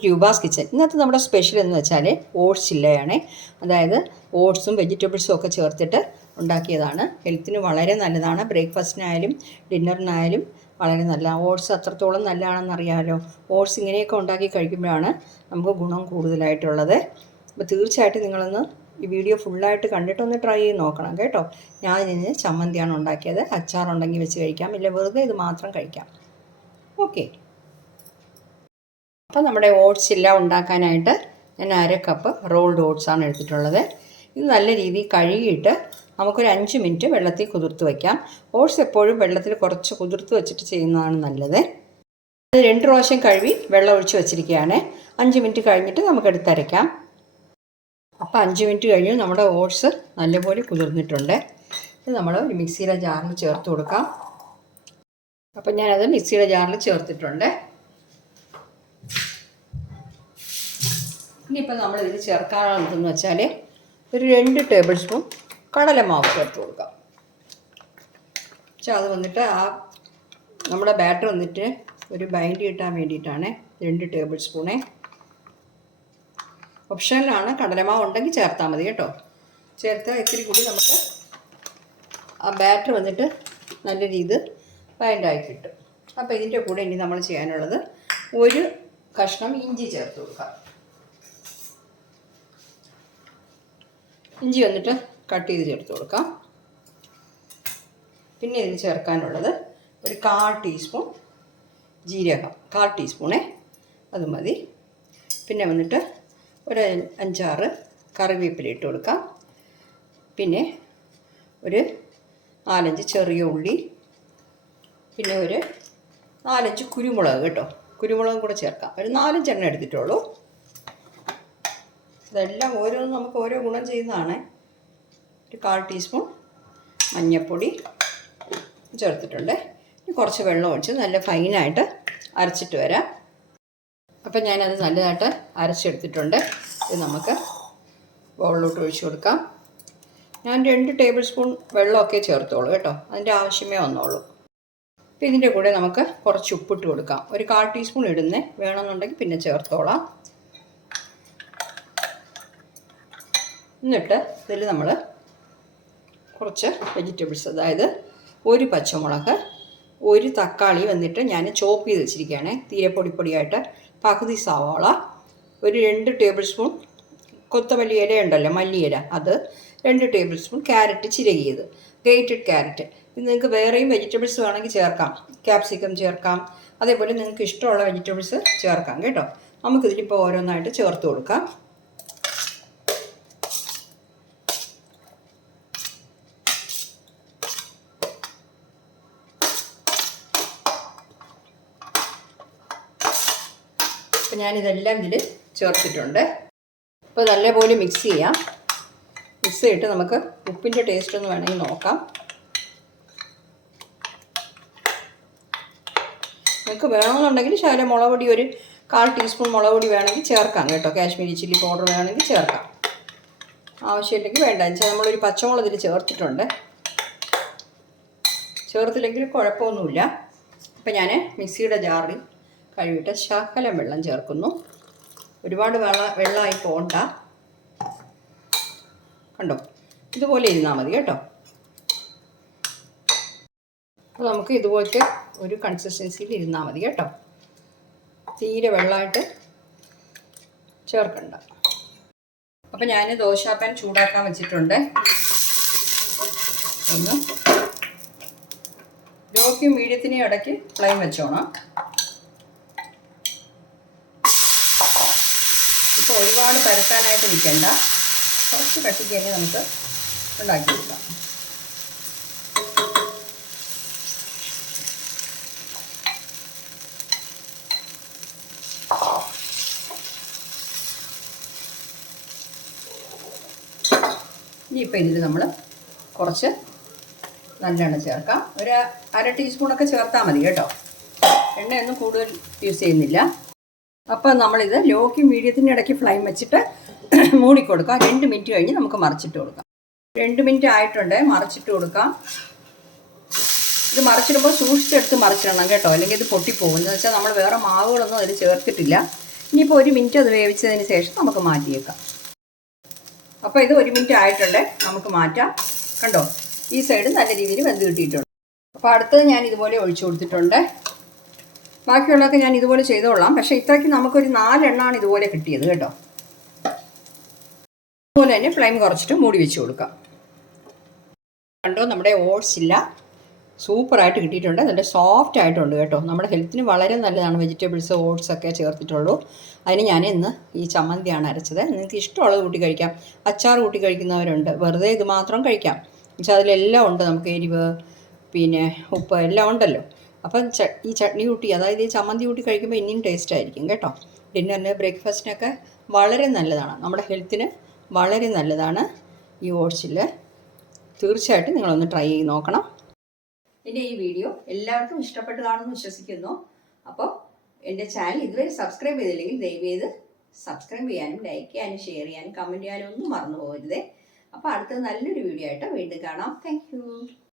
ക്യൂബാസ് kitchen ഇന്നത്തെ നമ്മുടെ special എന്ന് വെച്ചാൽ ഓട്സ് ഇല്ലയാണ്. അതായത് ഓട്സും വെജിറ്റബിൾസും ഒക്കെ ചേർത്തിട്ട് ഉണ്ടാക്കിയതാണ്. ഹെൽത്തിന് വളരെ നല്ലതാണ്. ബ്രേക്ക്ഫാസ്റ്റിനായാലും ഡിന്നറിനായാലും വളരെ നല്ല ഓട്സ് അത്രത്തോളം നല്ലതാണെന്ന് അറിയാമല്ലോ ഓട്സ് ഇങ്ങനെയൊക്കെ ഉണ്ടാക്കി കഴിക്കുമ്പോഴാണ് നമുക്ക് ഗുണം കൂടുതലായിട്ടുള്ളത്. അപ്പോൾ തീർച്ചയായിട്ടും നിങ്ങളൊന്ന് ഈ വീഡിയോ ഫുള്ളായിട്ട് കണ്ടിട്ടൊന്ന് ട്രൈ ചെയ്ത് നോക്കണം കേട്ടോ. ഞാൻ ഇതിന് ചമ്മന്തിയാണ് ഉണ്ടാക്കിയത്. അച്ചാറുണ്ടെങ്കിൽ വെച്ച് കഴിക്കാം. ഇല്ല വെറുതെ ഇത് മാത്രം കഴിക്കാം. ഓക്കെ അപ്പോൾ നമ്മുടെ ഓട്സ് ഇല്ല ഉണ്ടാക്കാനായിട്ട് ഞാൻ അര കപ്പ് റോൾഡ് ഓട്സ് ആണ് എടുത്തിട്ടുള്ളത്. ഇത് നല്ല രീതിയിൽ കഴുകിയിട്ട് നമുക്കൊരു അഞ്ച് മിനിറ്റ് വെള്ളത്തിൽ കുതിർത്ത് വയ്ക്കാം ഓട്സ് എപ്പോഴും വെള്ളത്തിൽ കുറച്ച് കുതിർത്ത് വെച്ചിട്ട് ചെയ്യുന്നതാണ് നല്ലത്. അത് രണ്ട് പ്രാവശ്യം കഴുകി വെള്ളം ഒഴിച്ച് വെച്ചിരിക്കുകയാണ്. അഞ്ച് മിനിറ്റ് കഴിഞ്ഞിട്ട് നമുക്ക് എടുത്തരയ്ക്കാം അപ്പോൾ അഞ്ച് മിനിറ്റ് കഴിഞ്ഞ് നമ്മുടെ ഓട്സ് നല്ലപോലെ കുതിർന്നിട്ടുണ്ട്. ഇത് നമ്മൾ ഒരു മിക്സിയുടെ ജാറിൽ ചേർത്ത് കൊടുക്കാം. അപ്പം ഞാനത് മിക്സിയുടെ ജാറിൽ ചേർത്തിട്ടുണ്ട്. ഇനിയിപ്പോൾ നമ്മൾ ഇതിൽ ചേർക്കാനുള്ളതെന്ന് വെച്ചാൽ ഒരു രണ്ട് ടേബിൾ സ്പൂൺ കടലമാവ് ചേർത്ത് കൊടുക്കാം. പക്ഷേ അത് വന്നിട്ട് ആ നമ്മുടെ ബാറ്റർ വന്നിട്ട് ഒരു ബൈൻഡ് കിട്ടാൻ വേണ്ടിയിട്ടാണ് രണ്ട് ടേബിൾ സ്പൂണേ. ഓപ്ഷനിലാണ് കടലമാവ് ഉണ്ടെങ്കിൽ ചേർത്താൽ മതി കേട്ടോ. ചേർത്താൽ ഇത്തിരി കൂടി നമുക്ക് ആ ബാറ്റർ വന്നിട്ട് നല്ല രീതി ബൈൻഡായി കിട്ടും. അപ്പോൾ ഇതിന്റെ കൂടെ ഇനി നമ്മൾ ചെയ്യാനുള്ളത് ഒരു കഷ്ണം ഇഞ്ചി ചേർത്ത് കൊടുക്കാം. ഇഞ്ചി വന്നിട്ട് കട്ട് ചെയ്ത് ചേർത്ത് കൊടുക്കാം. പിന്നെ ഇതിന് ചേർക്കാനുള്ളത് ഒരു കാൽ ടീസ്പൂൺ ജീരകം. കാൽ ടീസ്പൂണേ. അത് മതി. പിന്നെ വന്നിട്ട് ഒരു അഞ്ചാറ് കറിവേപ്പില ഇട്ട് കൊടുക്കാം. പിന്നെ ഒരു നാലഞ്ച് ചെറിയ ഉള്ളി. പിന്നെ ഒരു നാലഞ്ച് കുരുമുളക് കേട്ടോ. കുരുമുളകും കൂടെ ചേർക്കാം. ഒരു നാലഞ്ചെണ്ണം എടുത്തിട്ടുള്ളൂ. ഇതെല്ലാം ഓരോന്നും നമുക്ക് ഓരോ ഗുണം ചെയ്യുന്നതാണ്. ഒരു കാൽ ടീസ്പൂൺ മഞ്ഞൾപ്പൊടി ചേർത്തിട്ടുണ്ട്. കുറച്ച് വെള്ളം ഒഴിച്ച് നല്ല ഫൈനായിട്ട് അരച്ചിട്ട് വരാം. അപ്പം ഞാനത് നല്ലതായിട്ട് അരച്ചെടുത്തിട്ടുണ്ട്. ഇത് നമുക്ക് ബൗളിലോട്ട് ഒഴിച്ചു കൊടുക്കാം. ഞാൻ രണ്ട് ടേബിൾ സ്പൂൺ വെള്ളമൊക്കെ ചേർത്തോളൂ കേട്ടോ. അതിന്റെ ആവശ്യമേ വന്നോളൂ. അപ്പോൾ ഇതിന്റെ കൂടെ നമുക്ക് കുറച്ച് ഉപ്പിട്ട് കൊടുക്കാം. ഒരു കാൽ ടീസ്പൂൺ ഇടുന്നേ വേണമെന്നുണ്ടെങ്കിൽ പിന്നെ ചേർത്തോളാം. എന്നിട്ട് ഇതിൽ നമ്മൾ കുറച്ച് വെജിറ്റബിൾസ് അതായത് ഒരു പച്ചമുളക് ഒരു തക്കാളി വന്നിട്ട് ഞാൻ ചോപ്പ് ചെയ്ത് വെച്ചിരിക്കുകയാണ്. തീരെ പൊടി പൊടിയായിട്ട് പകുതി സവാള ഒരു രണ്ട് ടേബിൾ സ്പൂൺ കൊത്തമല്ലി ഇല ഉണ്ടല്ലോ മല്ലിയില അത് രണ്ട് ടേബിൾ സ്പൂൺ ക്യാരറ്റ് ചിരകിയത് ഗ്രേറ്റഡ് ക്യാരറ്റ് ഇത് നിങ്ങൾക്ക് വേറെയും വെജിറ്റബിൾസ് വേണമെങ്കിൽ ചേർക്കാം. ക്യാപ്സിക്കം ചേർക്കാം. അതേപോലെ നിങ്ങൾക്ക് ഇഷ്ടമുള്ള വെജിറ്റബിൾസ് ചേർക്കാം കേട്ടോ. നമുക്കിതിലിപ്പോൾ ഓരോന്നായിട്ട് ചേർത്ത് കൊടുക്കാം. അപ്പം ഞാനിതെല്ലാം ഇതിൽ ചേർത്തിട്ടുണ്ട്. അപ്പോൾ നല്ലപോലെ മിക്സ് ചെയ്യാം. മിക്സ് ചെയ്തിട്ട് നമുക്ക് ഉപ്പിന്റെ ടേസ്റ്റ് ഒന്ന് വേണമെങ്കിൽ നോക്കാം. നിങ്ങൾക്ക് വേണമെന്നുണ്ടെങ്കിൽ ശകലം മുളക് പൊടി ഒരു കാൽ ടീസ്പൂൺ മുളക് പൊടി വേണമെങ്കിൽ ചേർക്കാം കേട്ടോ. കാശ്മീരി ചില്ലി പൗഡർ വേണമെങ്കിൽ ചേർക്കാം. ആവശ്യമില്ലെങ്കിൽ വേണ്ട. വെച്ചാൽ നമ്മളൊരു പച്ചമുളക് ഇതിൽ ചേർത്തിട്ടുണ്ട്. ചേർത്തില്ലെങ്കിൽ കുഴപ്പമൊന്നുമില്ല. അപ്പം ഞാൻ മിക്സിയുടെ ജാറിൽ കഴുകിയിട്ട് ശകലം വെള്ളം ചേർക്കുന്നു. ഒരുപാട് വെള്ള വെള്ളമായി പോകണ്ട കണ്ടോ? ഇതുപോലെ ഇരുന്നാൽ മതി കേട്ടോ. അപ്പോൾ നമുക്ക് ഇതുപോലത്തെ ഒരു കൺസിസ്റ്റൻസിയിൽ ഇരുന്നാൽ മതി കേട്ടോ. തീരെ വെള്ളമായിട്ട് ചേർക്കണ്ട. അപ്പം ഞാൻ ദോശാപ്പാൻ ചൂടാക്കാൻ വെച്ചിട്ടുണ്ട്. ഒന്ന്. ലോക്കും മീഡിയത്തിനെയും ഇടയ്ക്ക് ഫ്ലെയിം വെച്ചോണം. ഇപ്പോൾ ഒരുപാട് പരത്താനായിട്ട് നിൽക്കണ്ട. കുറച്ച് കട്ടിക്ക് തന്നെ നമുക്ക് ഉണ്ടാക്കിയെടുക്കാം ഇനിയിപ്പോൾ ഇതിൽ നമ്മൾ കുറച്ച് നല്ലെണ്ണ ചേർക്കാം. ഒരു അര ടീസ്പൂണൊക്കെ ചേർത്താൽ മതി കേട്ടോ. എണ്ണയൊന്നും കൂടുതൽ യൂസ് ചെയ്യുന്നില്ല. അപ്പോൾ നമ്മളിത് ലോക്കി മീഡിയത്തിന്റെ ഇടയ്ക്ക് ഫ്ലെയിം വെച്ചിട്ട് മൂടി കൊടുക്കാം രണ്ട് മിനിറ്റ് കഴിഞ്ഞ് നമുക്ക് മറിച്ചിട്ട് കൊടുക്കാം. രണ്ട് മിനിറ്റ് ആയിട്ടുണ്ട്. മറിച്ചിട്ട് കൊടുക്കാം. ഇത് മറിച്ചിടുമ്പോൾ സൂക്ഷിച്ചെടുത്ത് മറിച്ചിടണം കേട്ടോ. അല്ലെങ്കിൽ ഇത് പൊട്ടിപ്പോകും. എന്ന് വെച്ചാൽ നമ്മൾ വേറെ മാവുകളൊന്നും അതിൽ ചേർത്തിട്ടില്ല. ഇനിയിപ്പോൾ ഒരു മിനിറ്റ് അത് വേവിച്ചതിന് ശേഷം നമുക്ക് മാറ്റിയേക്കാം. അപ്പോൾ ഇത് ഒരു മിനിറ്റ് ആയിട്ടുണ്ട്. നമുക്ക് മാറ്റാം. കണ്ടോ? ഈ സൈഡ് നല്ല രീതിയിൽ വെന്ത് കിട്ടിയിട്ടുണ്ട്. അപ്പോൾ അടുത്തത് ഞാൻ ഇതുപോലെ ഒഴിച്ചു കൊടുത്തിട്ടുണ്ട്. ബാക്കിയുള്ളതൊക്കെ ഞാൻ ഇതുപോലെ ചെയ്തോളാം. പക്ഷേ ഇത്രയ്ക്ക് നമുക്കൊരു നാലെണ്ണമാണ് ഇതുപോലെ കിട്ടിയത് കേട്ടോ. അതുപോലെ തന്നെ ഫ്ലെയിം കുറച്ചിട്ട് മൂടി വെച്ച് കൊടുക്കാം. കണ്ടോ നമ്മുടെ ഓട്സ് ഇല്ല. സൂപ്പറായിട്ട് കിട്ടിയിട്ടുണ്ട്. നല്ല സോഫ്റ്റ് ആയിട്ടുണ്ട് കേട്ടോ. നമ്മുടെ ഹെൽത്തിന് വളരെ നല്ലതാണ് വെജിറ്റബിൾസ് ഓട്സ് ഒക്കെ ചേർത്തിട്ടുള്ളൂ. അതിന് ഞാൻ ഇന്ന് ഈ ചമ്മന്തിയാണ് അരച്ചത്. നിങ്ങൾക്ക് ഇഷ്ടമുള്ളത് കൂട്ടി കഴിക്കാം. അച്ചാർ കൂട്ടി കഴിക്കുന്നവരുണ്ട്. വെറുതെ ഇത് മാത്രം കഴിക്കാം. എന്നുവെച്ചാൽ അതിലെല്ലാം ഉണ്ട്. നമുക്ക് എരിവ് പിന്നെ ഉപ്പ് എല്ലാം ഉണ്ടല്ലോ. അപ്പം ഈ ചട്നി കൂട്ടി അതായത് ഈ ചമ്മന്തി കൂട്ടി കഴിക്കുമ്പോൾ ഇനിയും ടേസ്റ്റ് ആയിരിക്കും കേട്ടോ. ഡിന്നറിന് ബ്രേക്ക്ഫാസ്റ്റിനൊക്കെ വളരെ നല്ലതാണ്. നമ്മുടെ ഹെൽത്തിന് വളരെ നല്ലതാണ് ഈ ഓട്സിൽ തീർച്ചയായിട്ടും നിങ്ങളൊന്ന് ട്രൈ ചെയ്ത് നോക്കണം. എന്റെ ഈ വീഡിയോ എല്ലാവർക്കും ഇഷ്ടപ്പെട്ടതാണെന്ന് വിശ്വസിക്കുന്നു. അപ്പോൾ എന്റെ ചാനൽ ഇതുവരെ സബ്സ്ക്രൈബ് ചെയ്തില്ലെങ്കിൽ ദയവ് ചെയ്ത് സബ്സ്ക്രൈബ് ചെയ്യാനും ലൈക്ക് ചെയ്യാനും ഷെയർ ചെയ്യാനും കമന്റ് ചെയ്യാനും ഒന്നും മറന്നു പോകരുതേ. അപ്പോൾ അടുത്ത നല്ലൊരു വീഡിയോ ആയിട്ട് വീണ്ടും കാണാം. താങ്ക്